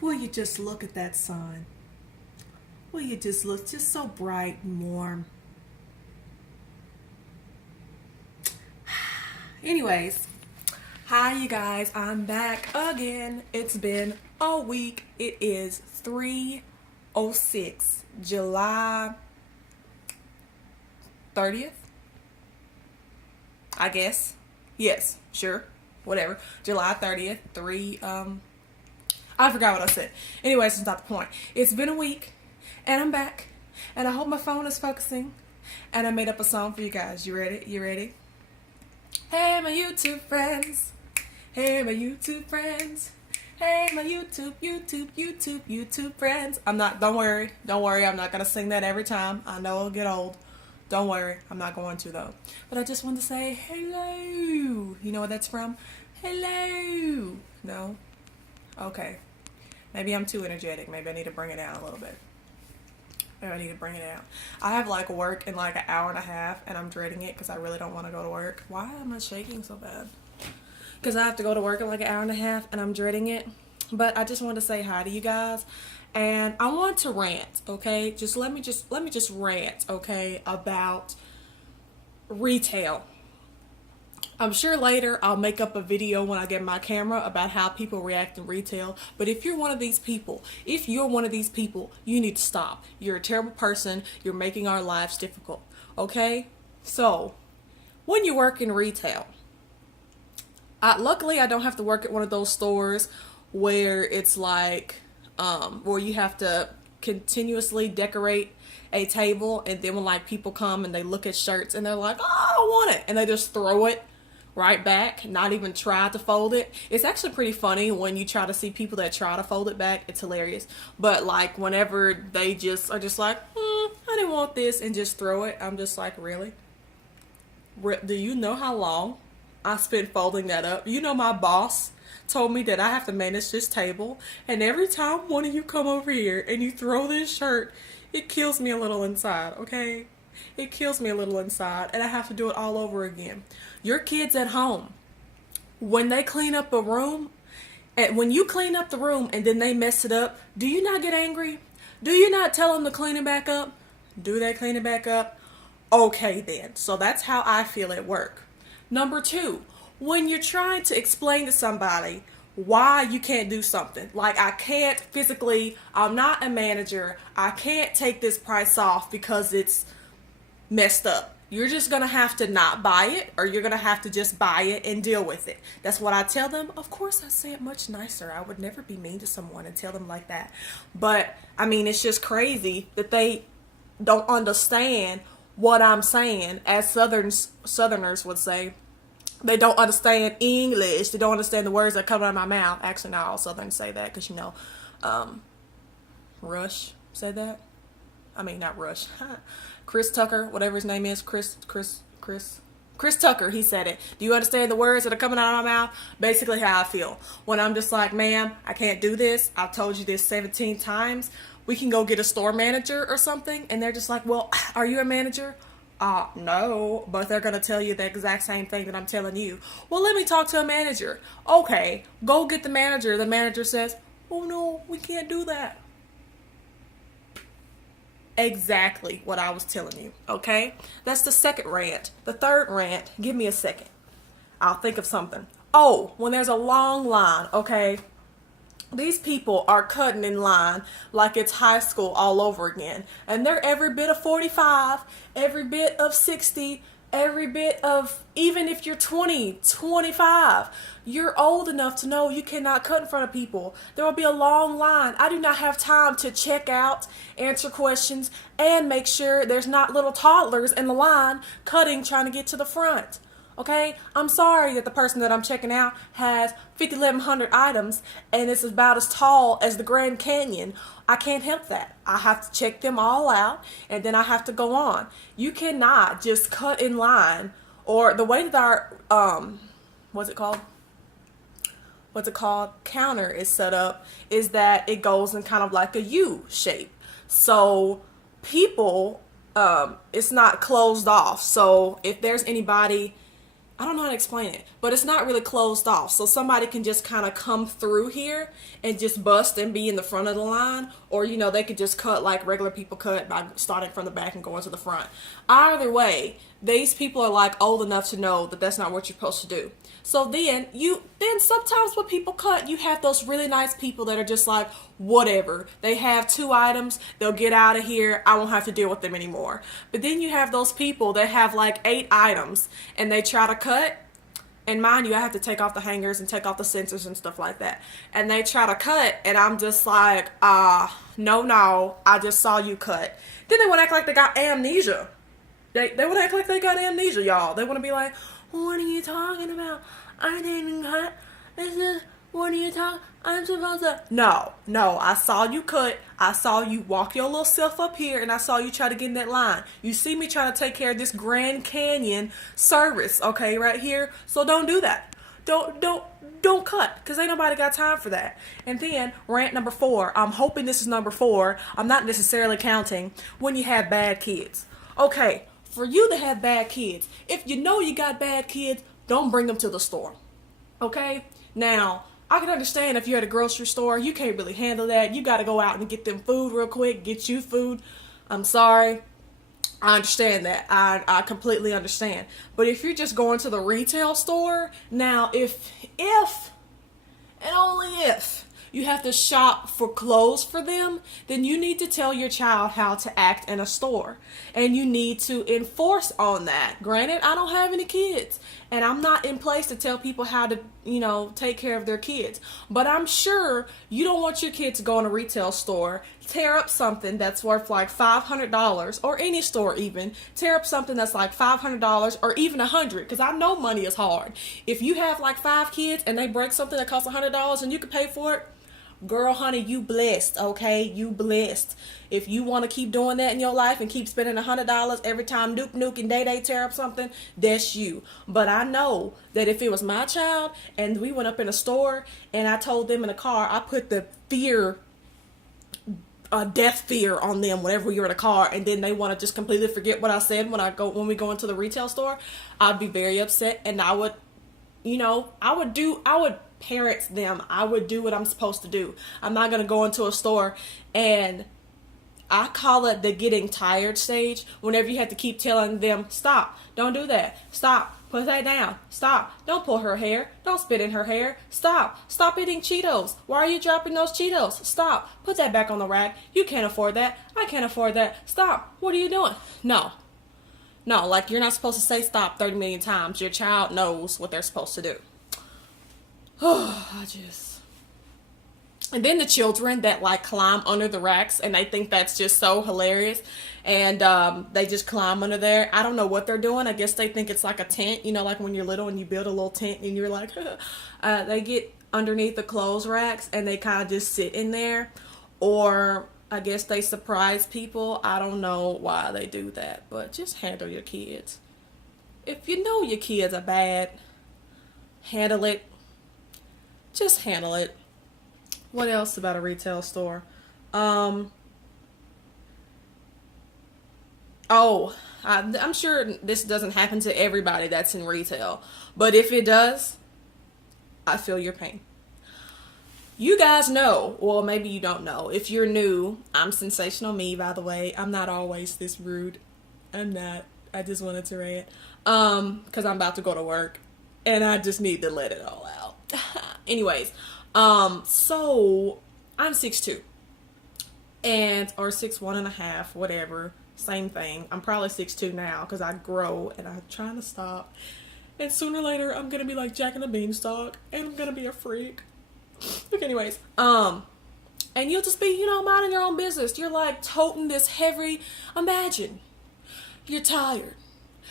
Will you just look at that sun? Will you just look, just so bright and warm? Anyways, hi you guys, I'm back again. It's been a week. It is 3:06, July 30th, I guess. Yes, sure, whatever. July 30th, I forgot what I said. Anyways, it's not the point. It's been a week, and I'm back, and I hope my phone is focusing, and I made up a song for you guys. You ready? You ready? Hey, my YouTube friends. Hey, my YouTube friends. Hey, my YouTube friends. Don't worry, I'm not gonna sing that every time. I know it'll get old. Don't worry, I'm not going to though. But I just wanted to say hello. You know what that's from? Hello. No? Okay. Maybe I'm too energetic. Maybe I need to bring it down a little bit. I have like work in like an hour and a half and I'm dreading it because I really don't want to go to work. Why am I shaking so bad? Because I have to go to work in like an hour and a half and I'm dreading it. But I just wanted to say hi to you guys. And I want to rant, okay? Let me just rant, okay, about retail. I'm sure later I'll make up a video when I get my camera about how people react in retail. But if you're one of these people, you need to stop. You're a terrible person. You're making our lives difficult. Okay? So, when you work in retail, luckily I don't have to work at one of those stores where it's like, where you have to continuously decorate a table, and then when like people come and they look at shirts and they're like, oh, I don't want it, and they just throw it right back, not even try to fold it. It's actually pretty funny when you try to see people that try to fold it back. It's hilarious. But like whenever they just are just like, I didn't want this, and just throw it, I'm just like, really? Do you know how long I spent folding that up? You know, my boss told me that I have to manage this table, and every time one of you come over here and you throw this shirt, it kills me a little inside, okay? It kills me a little inside, and I have to do it all over again. Your kids at home, when they clean up a room, and when you clean up the room and then they mess it up, do you not get angry? Do you not tell them to clean it back up? Do they clean it back up? Okay then. So that's how I feel at work. Number two, when you're trying to explain to somebody why you can't do something, like I can't physically, I'm not a manager, I can't take this price off because it's messed up. You're just gonna have to not buy it, or you're gonna have to just buy it and deal with it. That's what I tell them. Of course, I say it much nicer. I would never be mean to someone and tell them like that. But I mean, it's just crazy that they don't understand what I'm saying. As Southerners would say, they don't understand English. They don't understand the words that come out of my mouth. Actually, not all Southerners say that, because Rush said that. I mean, not Rush. Chris Tucker, whatever his name is, Chris Tucker, he said it. Do you understand the words that are coming out of my mouth? Basically how I feel. When I'm just like, ma'am, I can't do this. I've told you this 17 times. We can go get a store manager or something. And they're just like, well, are you a manager? No, but they're going to tell you the exact same thing that I'm telling you. Well, let me talk to a manager. Okay, go get the manager. The manager says, oh no, we can't do that. Exactly what I was telling you, okay? That's the second rant. The third rant, give me a second. I'll think of something. Oh, when there's a long line, okay? These people are cutting in line like it's high school all over again. And they're every bit of 45, every bit of 60, every bit of, even if you're 20, 25, you're old enough to know you cannot cut in front of people. There will be a long line. I do not have time to check out, answer questions, and make sure there's not little toddlers in the line cutting, trying to get to the front. Okay? I'm sorry that the person that I'm checking out has 5,100 items and it's about as tall as the Grand Canyon. I can't help that. I have to check them all out, and then I have to go on. You cannot just cut in line, or the way that our, what's it called, counter is set up is that it goes in kind of like a U shape. So people, it's not closed off. So if there's anybody I don't know how to explain it, but it's not really closed off. So somebody can just kind of come through here and just bust and be in the front of the line, or they could just cut like regular people cut by starting from the back and going to the front. Either way, these people are like old enough to know that that's not what you're supposed to do. So then sometimes when people cut, you have those really nice people that are just like, whatever. They have 2 items, they'll get out of here, I won't have to deal with them anymore. But then you have those people that have like 8 items and they try to cut. And mind you, I have to take off the hangers and take off the sensors and stuff like that. And they try to cut, and I'm just like, no, I just saw you cut. Then they want to act like they got amnesia. They want to act like they got amnesia, y'all. They want to be like, what are you talking about? I didn't cut. What are you talking? I'm supposed to. No, I saw you cut. I saw you walk your little self up here, and I saw you try to get in that line. You see me trying to take care of this Grand Canyon service, okay, right here. So don't do that. Don't cut, because ain't nobody got time for that. And then rant number 4. I'm hoping this is number 4. I'm not necessarily counting when you have bad kids. Okay, for you to have bad kids, if you know you got bad kids, don't bring them to the store. Okay? Now, I can understand if you're at a grocery store, you can't really handle that. You got to go out and get them food real quick, get you food. I'm sorry. I understand that. I completely understand. But if you're just going to the retail store, now if and only if you have to shop for clothes for them, then you need to tell your child how to act in a store. And you need to enforce on that. Granted, I don't have any kids, and I'm not in place to tell people how to, take care of their kids. But I'm sure you don't want your kid to go in a retail store, tear up something that's worth like $500, or any store even, tear up something that's like $500 or even $100, because I know money is hard. If you have like 5 kids and they break something that costs $100 and you can pay for it, girl, honey, you blessed, okay? You blessed. If you want to keep doing that in your life and keep spending $100 every time Nuke and Day tear up something, that's you. But I know that if it was my child and we went up in a store and I told them in the car, I put the death fear on them whenever we were in a car, and then they want to just completely forget what I said when we go into the retail store, I'd be very upset, and I would parent them. I would do what I'm supposed to do. I'm not going to go into a store, and I call it the getting tired stage, whenever you have to keep telling them, stop, don't do that, stop, put that down, stop, don't pull her hair, don't spit in her hair, stop eating Cheetos, why are you dropping those Cheetos, stop, put that back on the rack, you can't afford that, I can't afford that, stop, what are you doing? No, like you're not supposed to say stop 30 million times. Your child knows what they're supposed to do. And then the children that like climb under the racks, and they think that's just so hilarious, and they just climb under there. I don't know what they're doing. I guess they think it's like a tent, like when you're little and you build a little tent and you're like, they get underneath the clothes racks and they kind of just sit in there, or I guess they surprise people. I don't know why they do that, but just handle your kids. If you know your kids are bad, handle it. Just handle it. What else about a retail store? I'm sure this doesn't happen to everybody that's in retail, but if it does, I feel your pain. You guys know, well, maybe you don't know. If you're new, I'm Sensational Me, by the way. I'm not always this rude. I'm not. I just wanted to rant. Because I'm about to go to work, and I just need to let it all out. Anyways, so I'm 6'2", or 6'1.5", whatever, same thing. I'm probably 6'2" now because I grow and I'm trying to stop. And sooner or later, I'm gonna be like Jack and the Beanstalk, and I'm gonna be a freak. But anyways, and you'll just be, minding your own business. You're like toting this heavy. Imagine you're tired.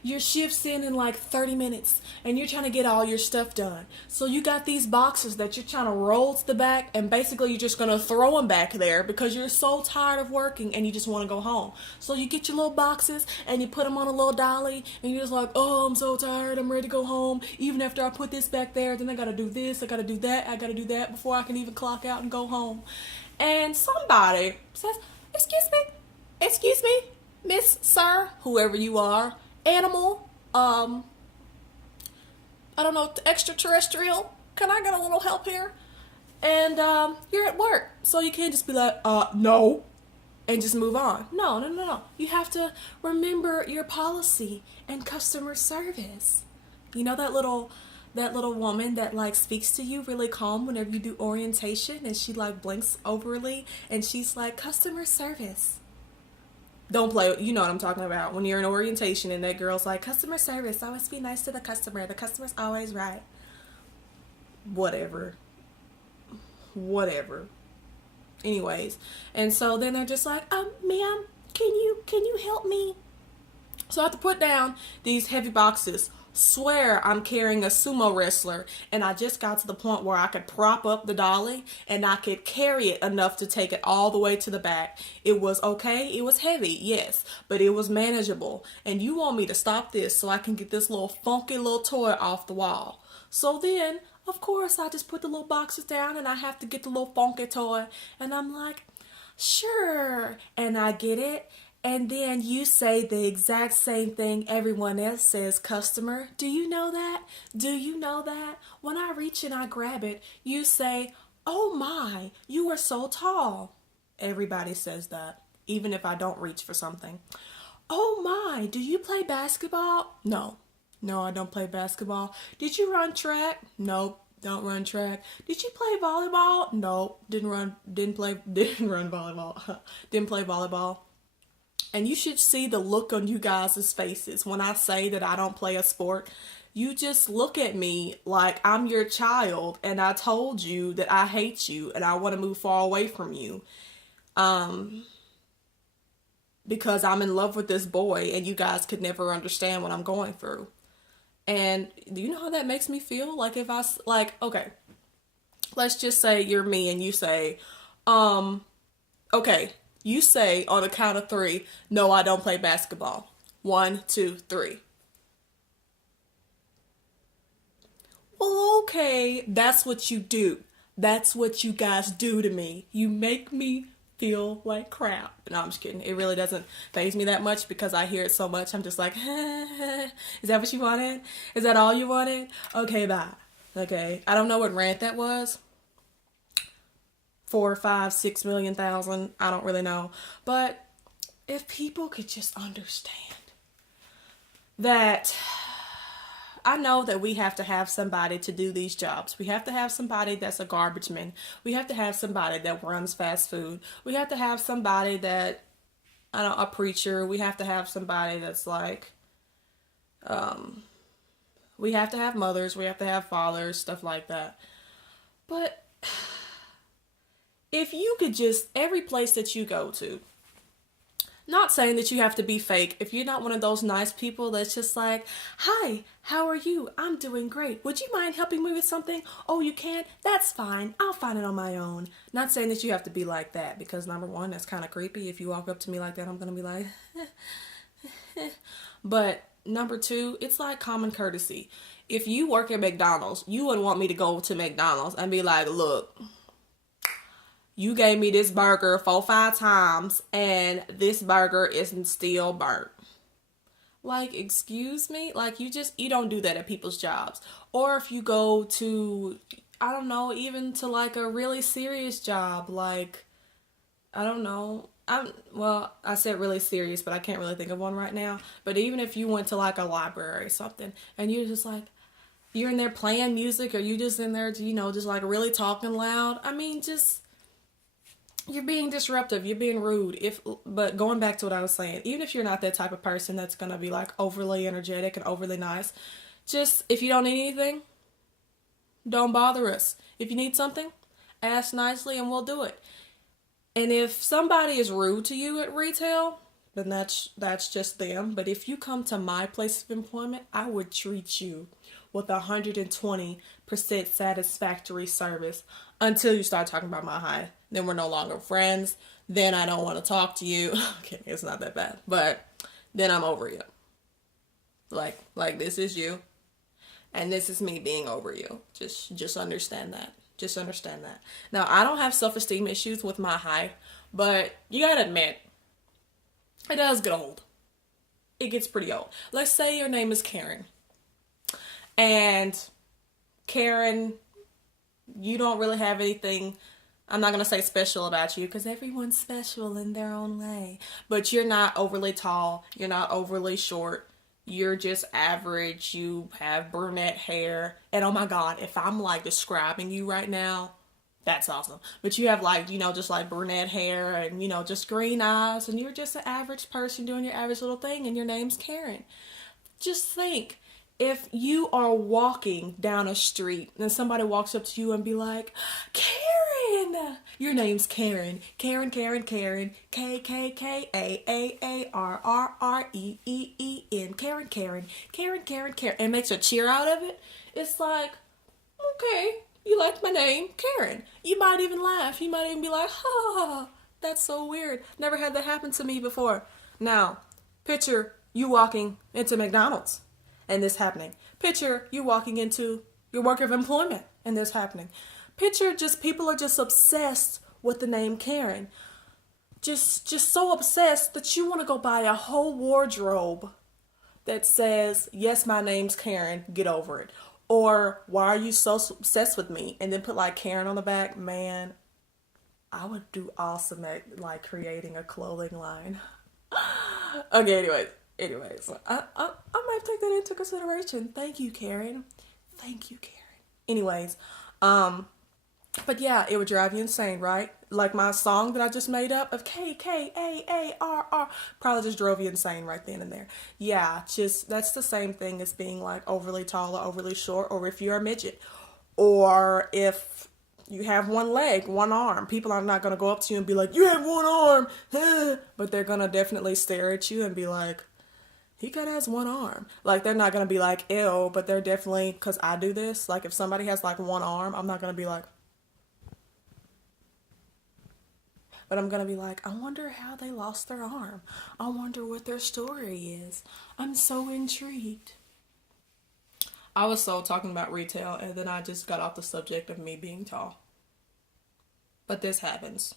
Your shift's in like 30 minutes, and you're trying to get all your stuff done. So you got these boxes that you're trying to roll to the back, and basically you're just going to throw them back there because you're so tired of working and you just want to go home. So you get your little boxes and you put them on a little dolly, and you're just like, oh, I'm so tired, I'm ready to go home. Even after I put this back there, then I got to do this, I got to do that, I got to do that before I can even clock out and go home. And somebody says, excuse me, miss, sir, whoever you are, animal, I don't know, extraterrestrial? Can I get a little help here? And you're at work, so you can't just be like, no, and just move on. No, no, no, no. You have to remember your policy and customer service. You know that little woman that like speaks to you really calm whenever you do orientation, and she like blinks overly, and she's like, customer service. Don't play. You know what I'm talking about. When you're in orientation and that girl's like, customer service, always be nice to the customer. The customer's always right. Whatever. Whatever. Anyways, and so then they're just like, ma'am, can you help me? So I have to put down these heavy boxes. Swear I'm carrying a sumo wrestler, and I just got to the point where I could prop up the dolly and I could carry it enough to take it all the way to the back. It was okay. It was heavy, yes, but it was manageable. And you want me to stop this so I can get this little funky little toy off the wall. So then, of course, I just put the little boxes down and I have to get the little funky toy. And I'm like, sure. And I get it. And then you say the exact same thing everyone else says, customer. Do you know that? Do you know that? When I reach and I grab it, you say, oh my, you are so tall. Everybody says that, even if I don't reach for something. Oh my, do you play basketball? No. No, I don't play basketball. Did you run track? Nope, don't run track. Did you play volleyball? Nope, didn't run volleyball. Didn't play volleyball. And you should see the look on you guys' faces when I say that I don't play a sport. You just look at me like I'm your child and I told you that I hate you and I want to move far away from you. Because I'm in love with this boy and you guys could never understand what I'm going through. And do you know how that makes me feel? Like if okay, let's just say you're me and you say, okay, you say on a count of 3, no, I don't play basketball. 1, 2, 3. Well, okay, that's what you do. That's what you guys do to me. You make me feel like crap. No, I'm just kidding. It really doesn't faze me that much because I hear it so much. I'm just like, is that what you wanted? Is that all you wanted? Okay, bye. Okay. I don't know what rant that was. 4, 5, 6 million thousand. I don't really know. But if people could just understand that I know that we have to have somebody to do these jobs. We have to have somebody that's a garbage man. We have to have somebody that runs fast food. We have to have somebody that, a preacher. We have to have somebody that's like, we have to have mothers. We have to have fathers, stuff like that. But if you could just, every place that you go to, not saying that you have to be fake. If you're not one of those nice people that's just like, hi, how are you? I'm doing great. Would you mind helping me with something? Oh, you can't? That's fine. I'll find it on my own. Not saying that you have to be like that because number one, that's kind of creepy. If you walk up to me like that, I'm going to be like, but number two, it's like common courtesy. If you work at McDonald's, you wouldn't want me to go to McDonald's and be like, look, you gave me this burger 4, 5 times and this burger isn't still burnt. Like, excuse me? Like, you don't do that at people's jobs. Or if you go to, I don't know, even to like a really serious job, like, I don't know. I said really serious, but I can't really think of one right now. But even if you went to like a library or something and you're just like, you're in there playing music or you just in there, just like really talking loud. I mean, you're being disruptive. You're being rude. But going back to what I was saying, even if you're not that type of person that's going to be like overly energetic and overly nice, just if you don't need anything, don't bother us. If you need something, ask nicely and we'll do it. And if somebody is rude to you at retail, then that's just them. But if you come to my place of employment, I would treat you with 120% satisfactory service until you start talking about my height. Then we're no longer friends. Then I don't want to talk to you. Okay, it's not that bad. But then I'm over you. Like this is you. And this is me being over you. Just understand that. Just understand that. Now, I don't have self-esteem issues with my height. But you gotta admit, it does get old. It gets pretty old. Let's say your name is Karen. And Karen, you don't really have anything, I'm not going to say special about you because everyone's special in their own way. But you're not overly tall. You're not overly short. You're just average. You have brunette hair. And oh my God, if I'm like describing you right now, that's awesome. But you have like, just like brunette hair and, just green eyes. And you're just an average person doing your average little thing. And your name's Karen. Just think, if you are walking down a street and somebody walks up to you and be like, Karen, your name's Karen, Karen, Karen, Karen, K-K-K-A-A-A-R-R-R-E-E-E-N, Karen, Karen, Karen, Karen, Karen, and makes a cheer out of it, it's like, okay, you like my name, Karen. You might even laugh. You might even be like, ha, that's so weird. Never had that happen to me before. Now, picture you walking into McDonald's and this happening. Picture you walking into your work of employment and this happening. Picture just people are just obsessed with the name Karen. Just so obsessed that you want to go buy a whole wardrobe that says, yes, my name's Karen, get over it. Or, why are you so obsessed with me? And then put like Karen on the back. Man, I would do awesome at like creating a clothing line. Okay, anyways, I might take that into consideration. Thank you, Karen. Thank you, Karen. Anyways, but yeah, it would drive you insane, right? Like my song that I just made up of K-K-A-A-R-R probably just drove you insane right then and there. Yeah, just that's the same thing as being like overly tall or overly short, or if you're a midget, or if you have one leg, one arm. People are not going to go up to you and be like, you have one arm, but they're going to definitely stare at you and be like, he kind of has one arm. Like, they're not going to be like, ew, but they're definitely, because I do this, like, if somebody has, like, one arm, I'm not going to be like, but I'm going to be like, I wonder how they lost their arm. I wonder what their story is. I'm so intrigued. I was so talking about retail, and then I just got off the subject of me being tall. But this happens.